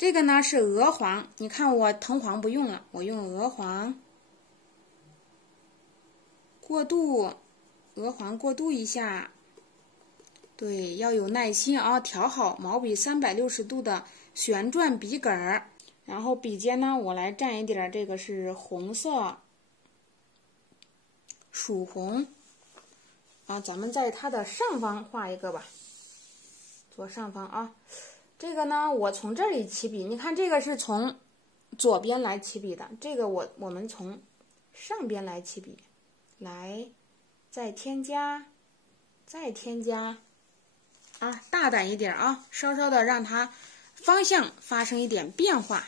这个呢是鹅黄，你看我藤黄不用了，我用鹅黄。鹅黄过渡一下。对，要有耐心啊，调好毛笔360度的旋转笔杆儿，然后笔尖呢，我来蘸一点，这个是红色，曙红啊，咱们在它的上方画一个吧，左上方啊。这个呢，我从这里起笔，你看这个是从左边来起笔的，这个我们从上边来起笔，来，再添加啊，大胆一点啊，稍稍的让它方向发生一点变化。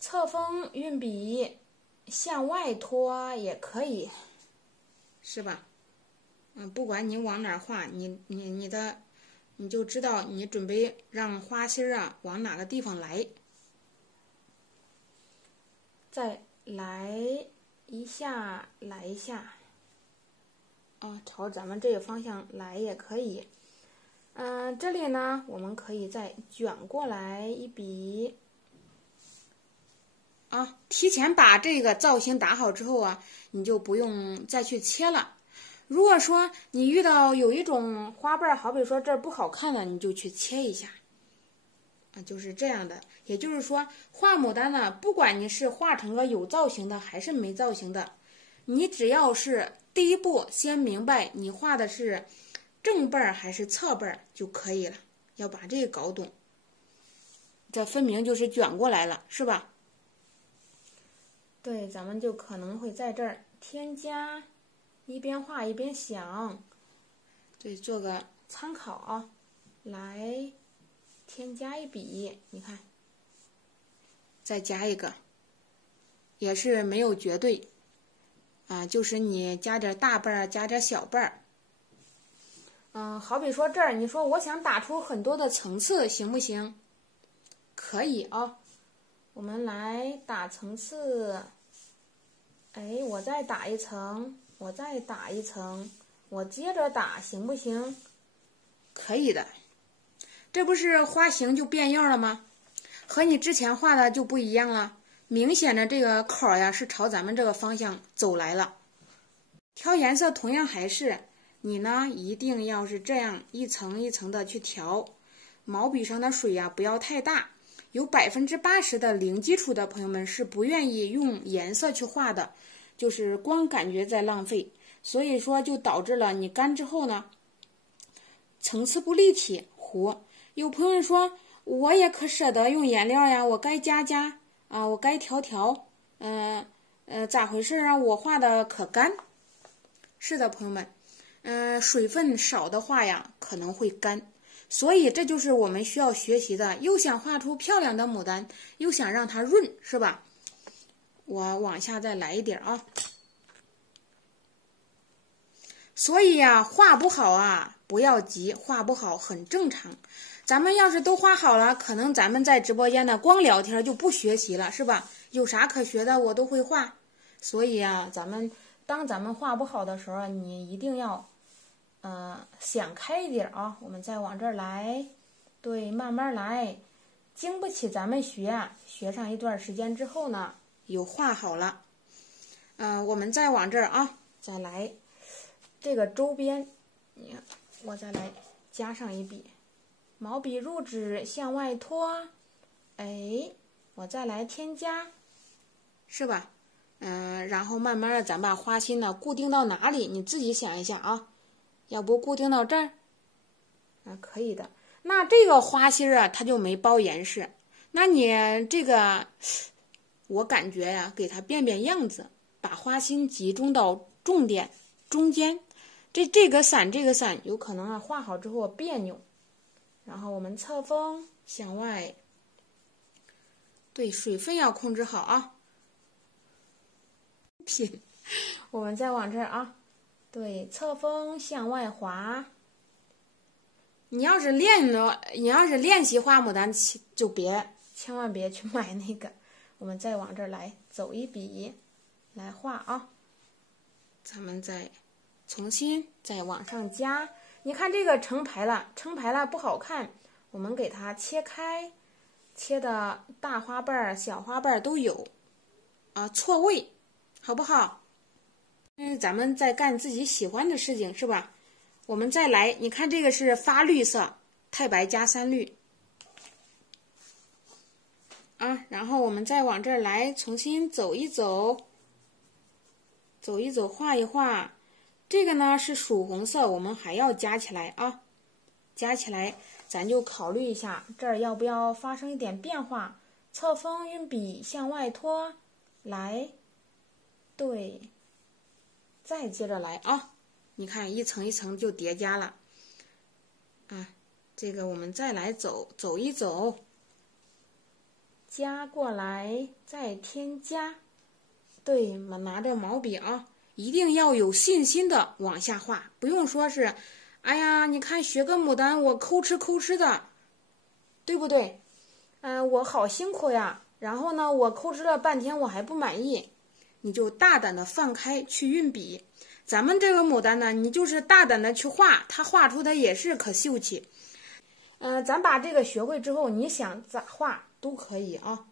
侧锋运笔向外拖也可以，是吧？不管你往哪儿画，你就知道你准备让花心啊往哪个地方来。再来一下，朝咱们这个方向来也可以。这里呢，我们可以再卷过来一笔。提前把这个造型打好之后啊，你就不用再去切了。如果说你遇到有一种花瓣，好比说这儿不好看了，你就去切一下。就是这样的。也就是说，画牡丹呢，不管你是画成个有造型的还是没造型的，你只要是第一步先明白你画的是正背儿还是侧背儿就可以了，要把这个搞懂。这分明就是卷过来了，是吧？对，咱们就可能会在这儿添加，一边画一边想，对，做个参考啊。来，添加一笔，你看，再加一个，也是没有绝对就是你加点大瓣儿，加点小瓣儿。好比说这儿，你说我想打出很多的层次，行不行？可以啊。我们来打层次。我再打一层，我再打一层，我接着打，行不行？可以的。这不是花型就变样了吗？和你之前画的就不一样了，明显的这个口呀是朝咱们这个方向走来了。调颜色同样还是你呢，一定要是这样一层一层的去调，毛笔上的水呀不要太大。有80%的零基础的朋友们是不愿意用颜色去画的，就是光感觉在浪费，所以说就导致了你干之后呢，层次不立体糊。有朋友说，我也可舍得用颜料呀，我该加我该调，咋回事啊？我画的可干。是的，朋友们，水分少的话呀，可能会干。所以这就是我们需要学习的，又想画出漂亮的牡丹，又想让它润，是吧？我往下再来一点啊。所以呀，画不好啊，不要急，画不好很正常。咱们要是都画好了，可能咱们在直播间呢光聊天就不学习了，是吧？有啥可学的，我都会画。所以啊，当咱们画不好的时候，你一定要想开一点啊。我们再往这儿来，对，慢慢来，经不起咱们学上一段时间之后呢，有画好了。我们再往这儿啊，再来这个周边，你看，我再来加上一笔，毛笔入纸向外拖，我再来添加，是吧？然后慢慢的咱把花心呢固定到哪里，你自己想一下啊。要不固定到这儿？可以的。那这个花心啊，它就没包严实。那你这个，我感觉呀，给它变样子，把花心集中到重点中间。这个伞有可能画好之后别扭。然后我们侧锋向外，对，水分要控制好啊。我们再往这儿啊。对，侧锋向外滑。你要是练习画牡丹，就千万别去买那个。我们再往这儿来走一笔，来画啊。咱们再重新再往上加。你看这个成排了不好看，我们给它切开，切的大花瓣、小花瓣都有，错位，好不好？咱们在干自己喜欢的事情，是吧？我们再来，你看这个是发绿色，太白加3绿。然后我们再往这儿来，重新走一走，画一画。这个呢是曙红色，我们还要加起来啊，加起来，咱就考虑一下，这儿要不要发生一点变化？侧锋运笔向外拖，来，对，再接着来啊！你看一层一层就叠加了这个我们再来走一走。加过来，再添加。对，拿着毛笔一定要有信心的往下画，不用说是，哎呀，你看学个牡丹，我抠哧的，对不对？我好辛苦呀，然后呢，我抠哧了半天，我还不满意，你就大胆的放开去运笔。咱们这个牡丹呢，你就是大胆的去画，它画出的也是可秀气。咱把这个学会之后，你想咋画都可以啊。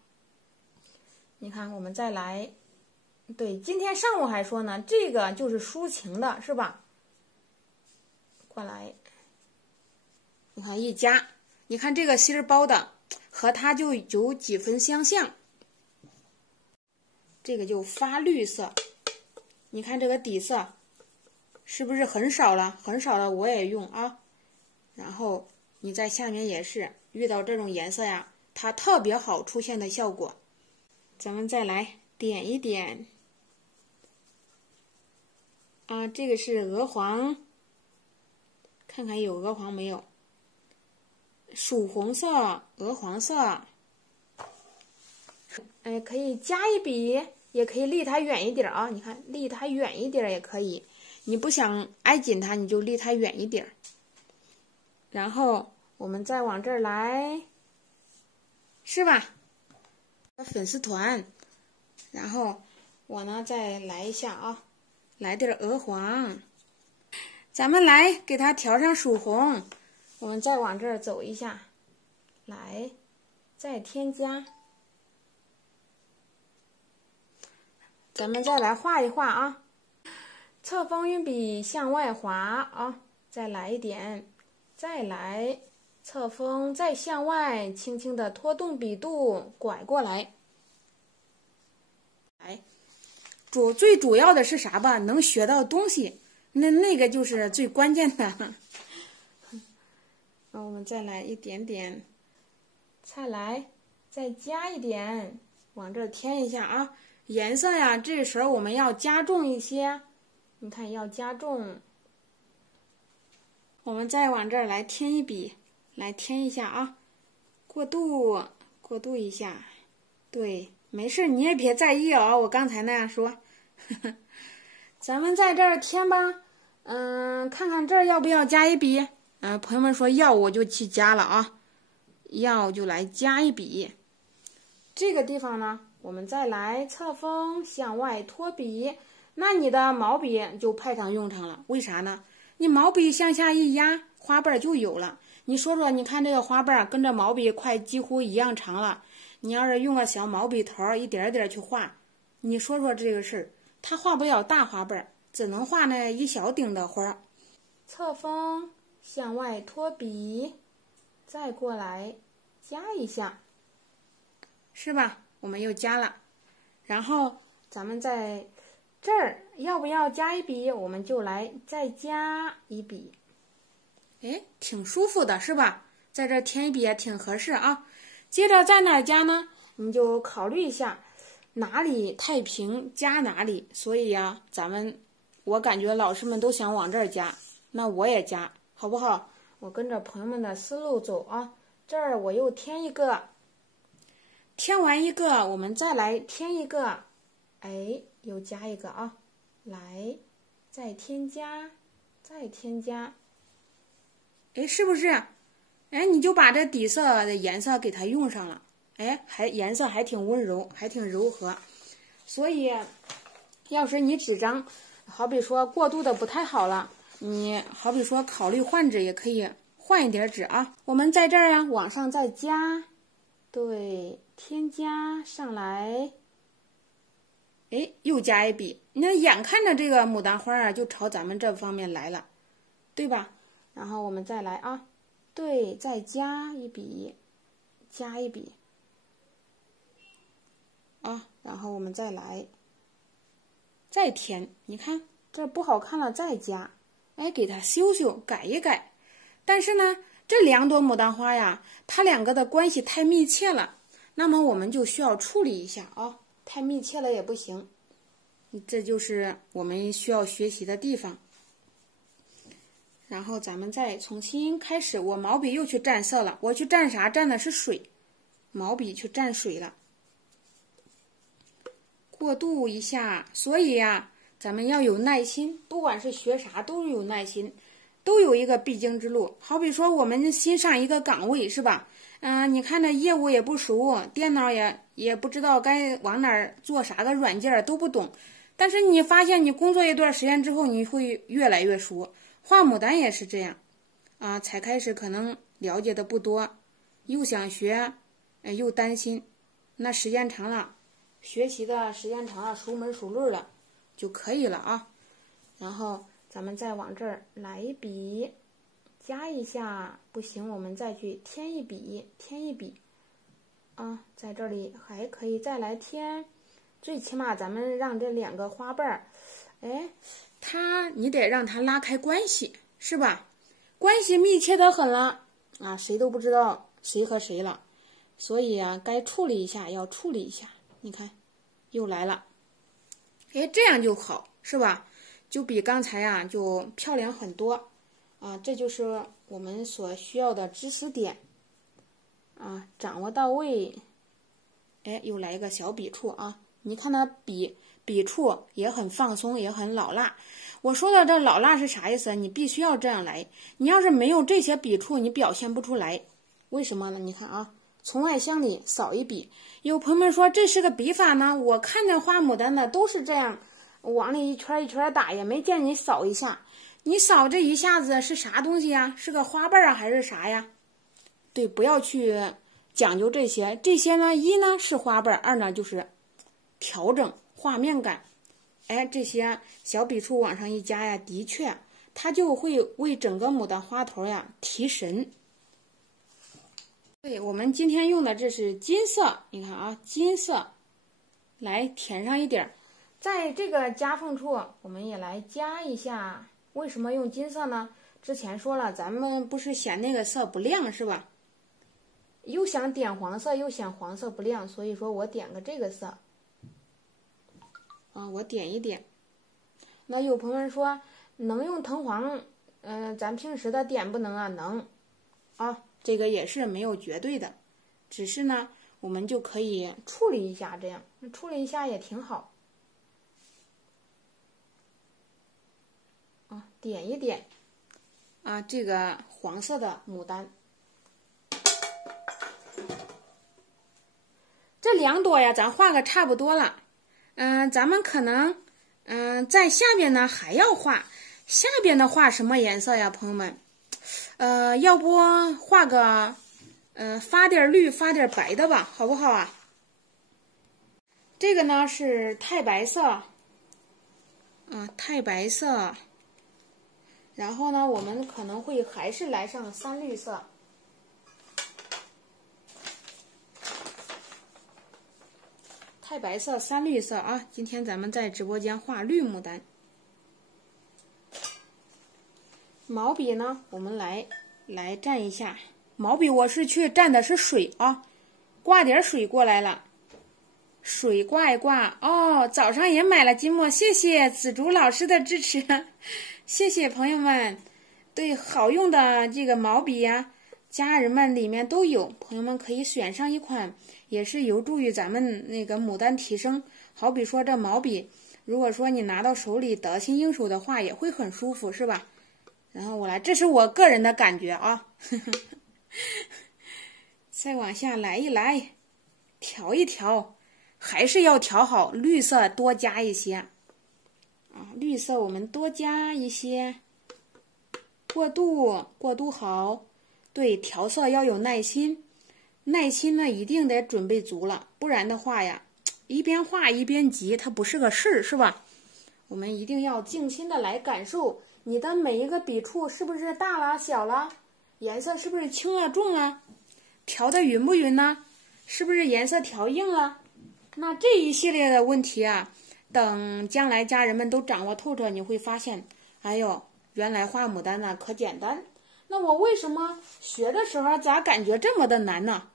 你看，我们再来，对，今天上午还说呢，这个就是抒情的，是吧？过来，你看一加，你看这个芯儿包的和它就有几分相像，这个就发绿色。你看这个底色是不是很少了？很少了，我也用啊。然后你在下面也是遇到这种颜色呀，它特别好出现的效果。咱们再来点一点这个是鹅黄，看看有鹅黄没有？曙红色、鹅黄色，可以加一笔，也可以离它远一点啊。你看，离它远一点也可以，你不想挨紧它，你就离它远一点。然后我们再往这儿来，是吧？粉丝团，然后我呢再来一下来点鹅黄，咱们来给它调上曙红。我们再往这儿走一下，来，再添加。咱们再来画一画侧锋运笔向外滑再来一点，再来。侧锋再向外，轻轻的拖动笔肚，拐过来。最主要的是啥吧？能学到东西，那个就是最关键的。我们再来一点点，再来，再加一点，往这添一下颜色呀，这时候我们要加重一些，你看要加重。我们再往这儿来添一笔。来添一下过渡一下，对，没事，你也别在意我刚才那样说。咱们在这儿添吧，看看这儿要不要加一笔？朋友们说要，我就去加了要就来加一笔。这个地方呢，我们再来侧锋向外拖笔，那你的毛笔就派上用场了。为啥呢？你毛笔向下一压，花瓣就有了。你说说，你看这个花瓣跟着毛笔快几乎一样长了，你要是用个小毛笔头一点点去画，你说说这个事儿，它画不了大花瓣，只能画那一小顶的花。侧锋向外拖笔，再过来加一下，是吧？我们又加了，然后咱们在这儿要不要加一笔？我们就来再加一笔。挺舒服的，是吧？在这添一笔也挺合适接着在哪儿加呢？你就考虑一下，哪里太平加哪里。所以我感觉老师们都想往这儿加，那我也加，好不好？我跟着朋友们的思路走这儿我又添一个，添完一个，我们再来添一个，又加一个来，再添加，再添加。是不是？你就把这底色的颜色给它用上了，颜色还挺温柔，还挺柔和。所以，要是你纸张，好比说过渡的不太好了，你好比说考虑换纸也可以换。换一点纸啊。我们在这儿啊，往上再加，对，添加上来，哎，又加一笔。那眼看着这个牡丹花啊，就朝咱们这方面来了，对吧？然后我们再来啊，对，再加一笔，加一笔啊，然后我们再来，再添，你看这不好看了，再加，哎，给它修修，改一改。但是呢，这两朵牡丹花呀，它两个的关系太密切了，那么我们就需要处理一下啊，太密切了也不行。这就是我们需要学习的地方。然后咱们再重新开始，我毛笔又去蘸色了，我去蘸啥？蘸的是水，毛笔去蘸水了，过渡一下。所以呀，咱们要有耐心，不管是学啥都有耐心，都有一个必经之路。好比说我们新上一个岗位是吧？你看这业务也不熟，电脑也不知道该往哪儿做啥个软件都不懂。但是你发现你工作一段时间之后，你会越来越熟。画牡丹也是这样，啊，才开始可能了解的不多，又想学，又担心。那时间长了，学习的时间长了，熟门熟路了就可以了啊。然后咱们再往这儿来一笔，加一下，不行，我们再去添一笔，添一笔，啊，在这里还可以再来添。最起码咱们让这两个花瓣儿，哎，你得让它拉开关系，是吧？关系密切得很了啊，谁都不知道谁和谁了，所以啊，该处理一下要处理一下。你看，又来了，哎，这样就好，是吧？就比刚才啊就漂亮很多啊，这就是我们所需要的知识点啊，掌握到位。哎，又来一个小笔触啊。你看它笔触也很放松，也很老辣。我说的这老辣是啥意思？你必须要这样来。你要是没有这些笔触，你表现不出来。为什么呢？你看啊，从外向里扫一笔。有朋友们说这是个笔法吗？我看见画牡丹的都是这样，往里一圈一圈打，也没见你扫一下。你扫这一下子是啥东西呀？是个花瓣啊，还是啥呀？对，不要去讲究这些。这些呢，一呢是花瓣，二呢就是调整画面感。哎，这些小笔触往上一加呀，的确它就会为整个牡丹花头呀提神。对，我们今天用的这是金色，你看啊，金色来填上一点。在这个夹缝处我们也来加一下。为什么用金色呢？之前说了，咱们不是嫌那个色不亮是吧？又想点黄色，又嫌黄色不亮，所以说我点个这个色啊，我点一点。那有朋友们说能用藤黄，咱平时的点不能啊？能啊，这个也是没有绝对的，只是呢我们就可以处理一下，这样处理一下也挺好啊，点一点啊，这个黄色的牡丹。这两朵呀，咱画个差不多了。咱们可能，在下边呢还要画。下边的画什么颜色呀，朋友们？要不画个，发点绿、发点白的吧，好不好啊？这个呢是太白色，太白色。然后呢，我们可能会还是来上三绿色。太白色、三绿色啊！今天咱们在直播间画绿牡丹。毛笔呢，我们来蘸一下。毛笔我是去蘸的是水啊，挂点水过来了。水挂一挂哦。早上也买了金墨，谢谢紫竹老师的支持，谢谢朋友们。对，好用的这个毛笔呀，家人们里面都有，朋友们可以选上一款。也是有助于咱们那个牡丹提升。好比说这毛笔，如果说你拿到手里得心应手的话，也会很舒服，是吧？然后我来，这是我个人的感觉啊。再往下来一来，调一调，还是要调好，绿色多加一些啊，绿色我们多加一些，过渡好。对，调色要有耐心，耐心呢一定得准备足了，不然的话呀，一边画一边急，它不是个事儿，是吧？我们一定要静心的来感受你的每一个笔触是不是大了、小了，颜色是不是轻了、重了，调的匀不匀呢？是不是颜色调硬了？那这一系列的问题啊，等将来家人们都掌握透彻，你会发现，哎呦，原来画牡丹呢可简单。那我为什么学的时候咋感觉这么的难呢？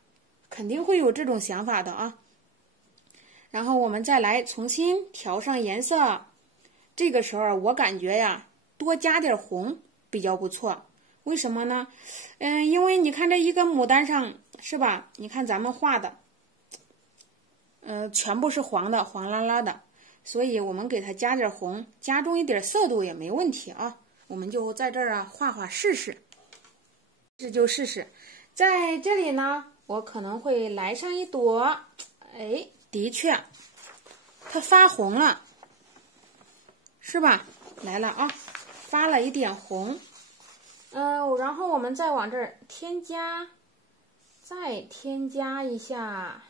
肯定会有这种想法的啊。然后我们再来重新调上颜色，这个时候我感觉呀，多加点红比较不错。为什么呢？因为你看这一个牡丹上是吧？你看咱们画的，全部是黄的，黄拉拉的，所以我们给它加点红，加重一点色度也没问题啊。我们就在这儿啊画画试试，这就试试。在这里呢，我可能会来上一朵，哎，的确，它发红了，是吧？来了啊，发了一点红。然后我们再往这儿添加，再添加一下。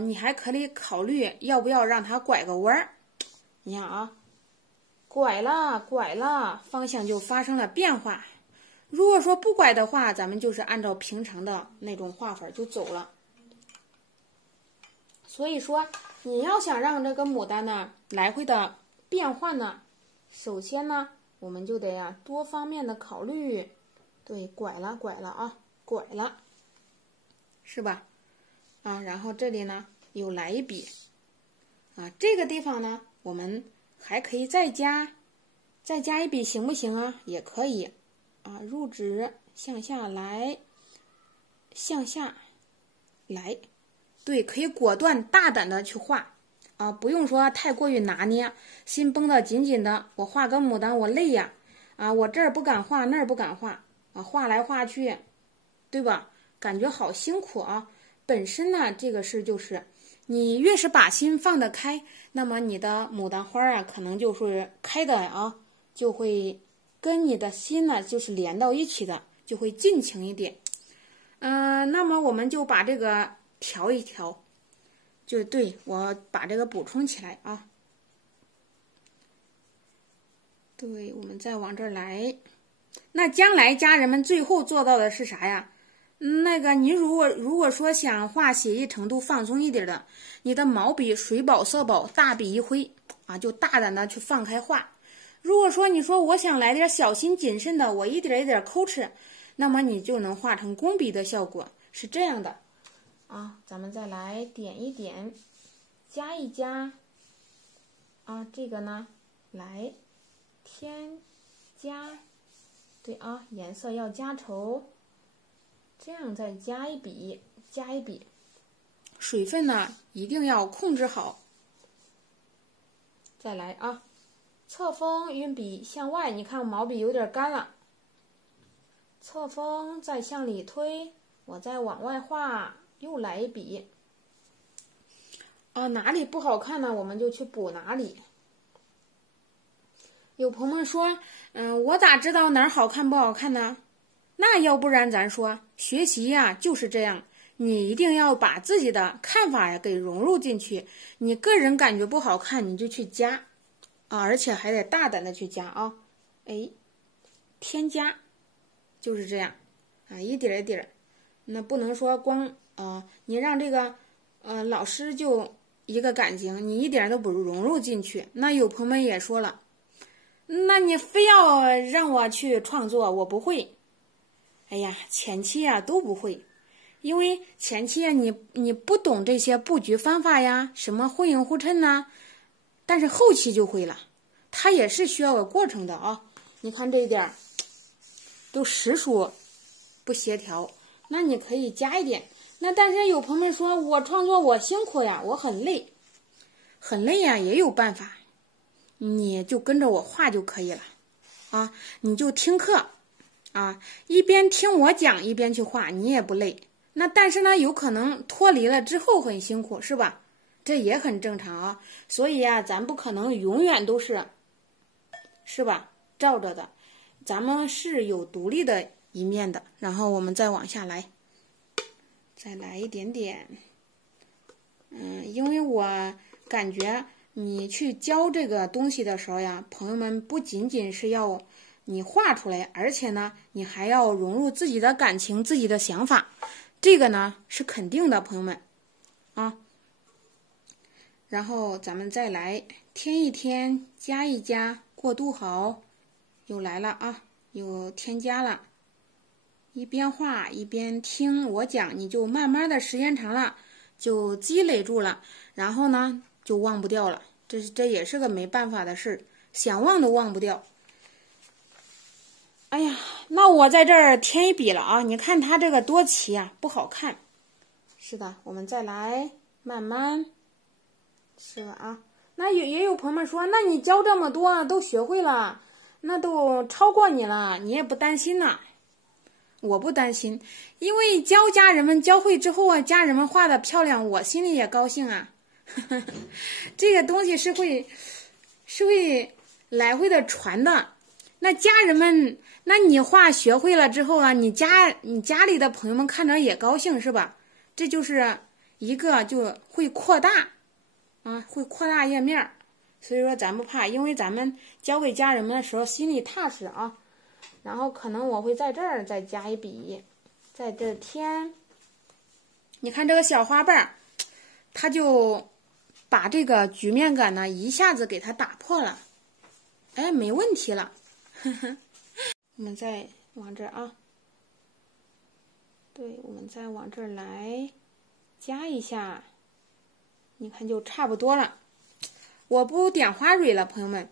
你还可以考虑要不要让它拐个弯儿。你看啊，拐了，方向就发生了变化。如果说不拐的话，咱们就是按照平常的那种画法就走了。所以说，你要想让这个牡丹呢来回的变换呢，首先呢，我们就得呀多方面的考虑。对，拐了啊，拐了，是吧？然后这里呢又来一笔，这个地方呢我们还可以再加一笔，行不行啊？也可以，入指向下来，对，可以果断大胆的去画，不用说太过于拿捏，心绷得紧紧的。我画个牡丹我累呀，我这儿不敢画，那儿不敢画，画来画去，对吧？感觉好辛苦啊。本身呢，这个事就是你越是把心放得开，那么你的牡丹花啊，可能就是开的啊，就会跟你的心呢就是连到一起的，就会尽情一点。那么我们就把这个调一调，就对，我把这个补充起来啊。对，我们再往这儿来。那将来家人们最后做到的是啥呀？那个你如果说想画写意程度放松一点的，你的毛笔水饱色饱，大笔一挥就大胆的去放开画。如果说你说我想来点小心谨慎的，我一点一点抠哧，那么你就能画成工笔的效果，是这样的咱们再来点一点，加一加这个呢来添加，对颜色要加稠，这样再加一笔，水分呢一定要控制好。再来侧锋运笔向外，你看毛笔有点干了，侧锋再向里推，我再往外画，又来一笔。哪里不好看呢，我们就去补哪里。有朋友们说，我咋知道哪儿好看不好看呢？那要不然咱说学习呀就是这样，你一定要把自己的看法呀给融入进去。你个人感觉不好看，你就去加而且还得大胆的去加添加就是这样一点一点。那不能说光你让这个老师就一个感情，你一点都不融入进去。那有朋友们也说了，那你非要让我去创作，我不会。哎呀，前期都不会，因为前期你不懂这些布局方法呀，什么互影互衬呐，但是后期就会了，它也是需要个过程的你看这一点都实属不协调，那你可以加一点。那但是有朋友们说，我创作我辛苦呀，我很累呀，也有办法，你就跟着我画就可以了你就听课一边听我讲一边去画，你也不累。那但是呢，有可能脱离了之后很辛苦，是吧？这也很正常所以咱不可能永远都是吧照着的，咱们是有独立的一面的，然后我们再往下来，再来一点点。因为我感觉你去教这个东西的时候呀，朋友们不仅仅是要你画出来，而且呢，你还要融入自己的感情、自己的想法，这个呢是肯定的，朋友们啊。然后咱们再来添一添，加一加，过渡好，又来了啊，又添加了。一边画一边听我讲，你就慢慢的时间长了，就积累住了，然后呢就忘不掉了。这也是个没办法的事儿，想忘都忘不掉。哎呀，那我在这儿添一笔了啊！你看它这个多齐啊，不好看。是的，我们再来慢慢，是吧啊？那也有朋友们说，那你教这么多都学会了，那都超过你了，你也不担心呢？我不担心，因为教家人们教会之后啊，家人们画的漂亮，我心里也高兴啊。这个东西是会来回的传的。那家人们，那你画学会了之后啊，你家里的朋友们看着也高兴是吧？这就是一个就会扩大啊，会扩大页面。所以说咱不怕，因为咱们教给家人们的时候心里踏实啊。然后可能我会在这儿再加一笔，在这添。你看这个小花瓣，它就把这个局面感呢一下子给它打破了，哎，没问题了。我们再往这儿啊，对，我们再往这儿来加一下，你看就差不多了。我不点花蕊了，朋友们，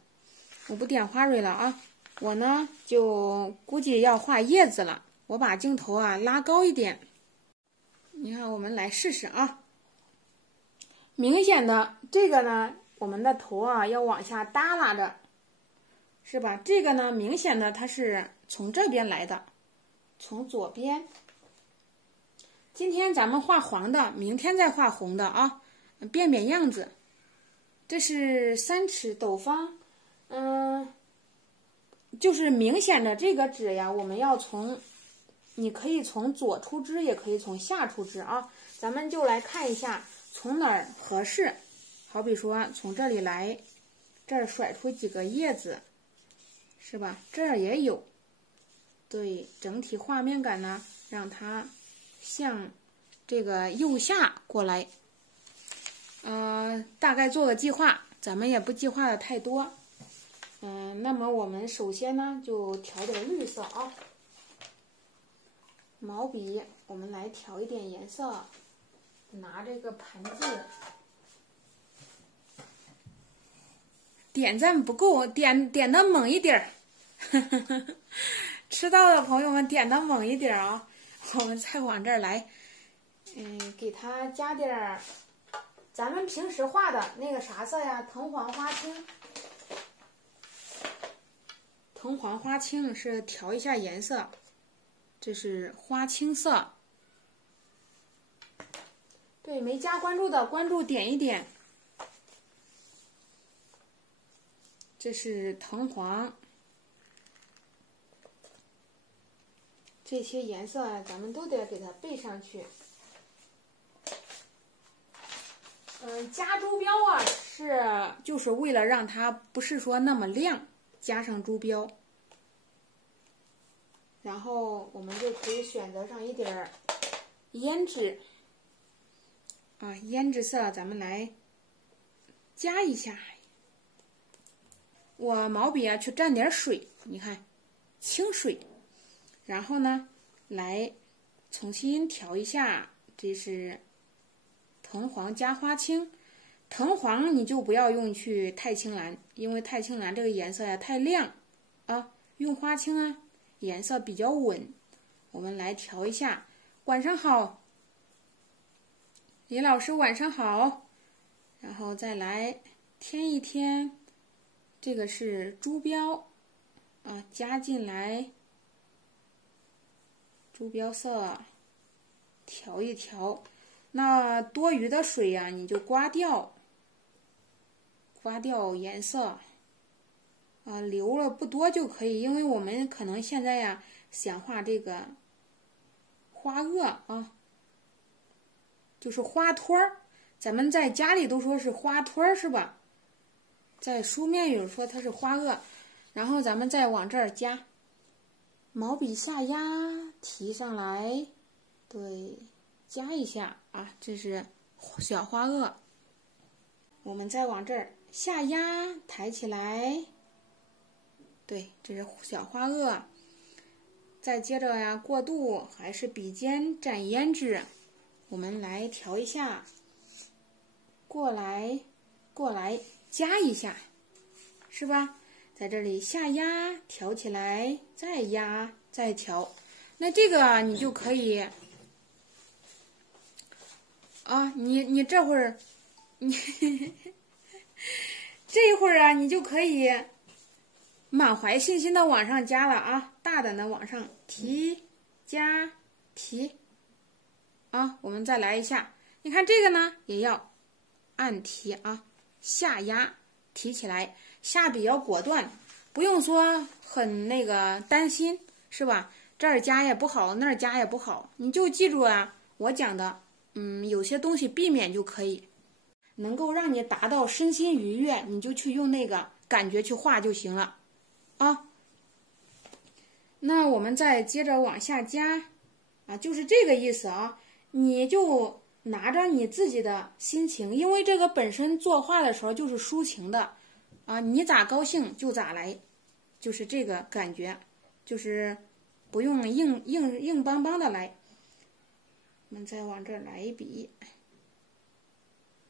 我不点花蕊了啊。我呢就估计要画叶子了，我把镜头啊拉高一点。你看，我们来试试啊。明显的这个呢，我们的头啊要往下耷拉着，是吧？这个呢，明显的它是从这边来的，从左边。今天咱们画黄的，明天再画红的啊，变变样子。这是3尺斗方，就是明显的这个纸呀，我们要你可以从左出枝，也可以从下出枝啊。咱们就来看一下从哪儿合适。好比说从这里来，这儿甩出几个叶子，是吧？这儿也有，对，整体画面感呢，让它向这个右下过来。大概做个计划，咱们也不计划的太多。那么我们首先呢，就调点绿色啊。毛笔，我们来调一点颜色，拿这个盘子。点赞不够，点的猛一点儿。吃到的朋友们点的猛一点啊！我们再往这儿来，给它加点儿咱们平时画的那个啥色呀？藤黄花青。藤黄花青是调一下颜色，这是花青色。对，没加关注的关注点一点。这是藤黄，这些颜色啊，咱们都得给它备上去。加珠标啊，就是为了让它不是说那么亮，加上珠标。然后我们就可以选择上一点胭脂啊，胭脂色咱们来加一下。我毛笔啊去蘸点水，你看清水，然后呢来重新调一下，这是藤黄加花青。藤黄你就不要用去太青蓝，因为太青蓝这个颜色呀太亮啊，用花青啊颜色比较稳。我们来调一下。晚上好，李老师晚上好。然后再来添一添，这个是珠标啊，加进来珠标色，调一调。那多余的水呀，你就刮掉颜色啊，留了不多就可以，因为我们可能现在呀想画这个花萼啊，就是花托儿。咱们在家里都说是花托儿，是吧？在书面语说它是花萼，然后咱们再往这儿加，毛笔下压提上来，对，加一下啊，这是小花萼。我们再往这儿下压抬起来，对，这是小花萼。再接着呀，过渡还是笔尖蘸胭脂，我们来调一下，过来加一下，是吧？在这里下压调起来，再压再调，那这个你就可以啊，你这会儿你这一会儿啊，你就可以满怀信心的往上加了啊，大胆的往上提加提啊，我们再来一下，你看这个呢也要按提啊，下压提起来，下笔要果断，不用说很那个担心，是吧？这儿加也不好，那儿加也不好，你就记住啊，我讲的，有些东西避免就可以，能够让你达到身心愉悦，你就去用那个感觉去画就行了啊。那我们再接着往下加啊，就是这个意思啊，你就拿着你自己的心情，因为这个本身作画的时候就是抒情的啊，你咋高兴就咋来，就是这个感觉，就是不用硬邦邦的来。我们再往这儿来一笔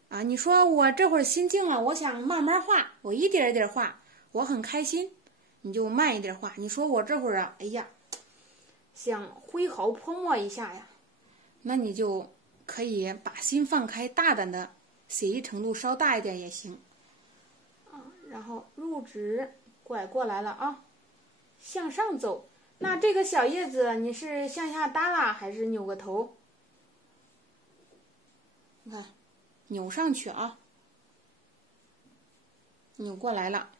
啊，你说我这会儿心静了，我想慢慢画，我一点一点画，我很开心，你就慢一点画。你说我这会儿啊，哎呀，想挥毫泼墨一下呀，那你就可以把心放开，大胆的写意程度稍大一点也行啊。然后入指拐过来了啊，向上走。那这个小叶子你是向下耷拉还是扭个头？你看，扭上去啊，扭过来了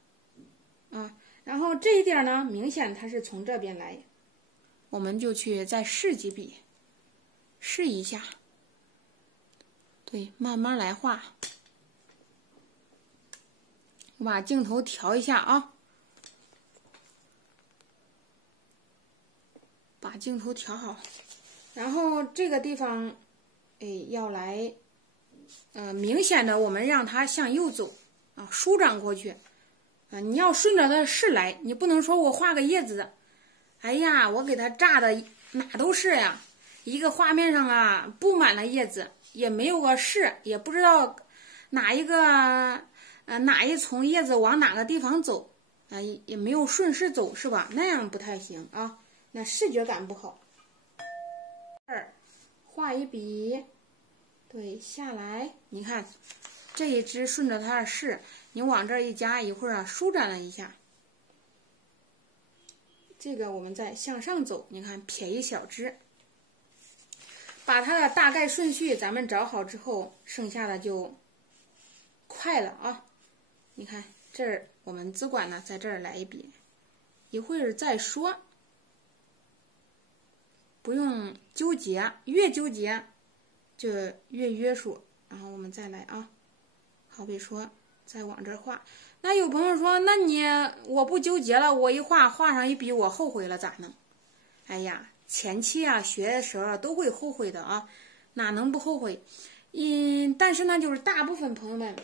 啊。然后这一点呢，明显它是从这边来，我们就去再试几笔，试一下。对，慢慢来画。我把镜头调一下啊，把镜头调好。然后这个地方，要来，明显的我们让它向右走啊，舒展过去啊。你要顺着它的势来，你不能说我画个叶子，哎呀，我给它炸的哪都是呀，一个画面上啊布满了叶子，也没有个势，也不知道哪一个哪一丛叶子往哪个地方走啊，也没有顺势走，是吧？那样不太行啊，那视觉感不好。画一笔，对，下来，你看这一支顺着它的势，你往这儿一加，一会儿啊舒展了一下。这个我们再向上走，你看撇一小支，把它的大概顺序咱们找好之后，剩下的就快了啊。你看这儿我们只管呢在这儿来一笔，一会儿再说，不用纠结，越纠结就越约束。然后我们再来啊，好比说再往这儿画。那有朋友说，那我不纠结了，我一画上一笔，我后悔了咋弄？哎呀，前期啊学的时候都会后悔的啊，哪能不后悔？但是呢，就是大部分朋友们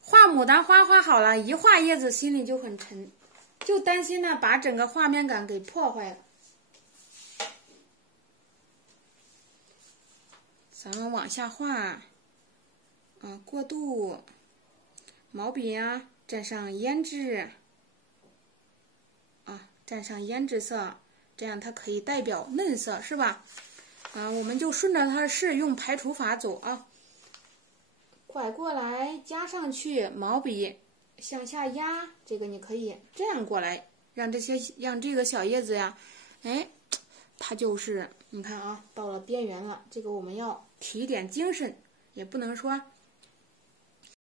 画牡丹花画好了，一画叶子心里就很沉，就担心呢把整个画面感给破坏了。咱们往下画过渡，毛笔啊蘸上胭脂啊，蘸上胭脂色，这样它可以代表嫩色，是吧？我们就顺着它的势用排除法走啊，拐过来加上去，毛笔向下压，这个你可以这样过来，让这个小叶子呀，它就是你看啊，到了边缘了，这个我们要提一点精神，也不能说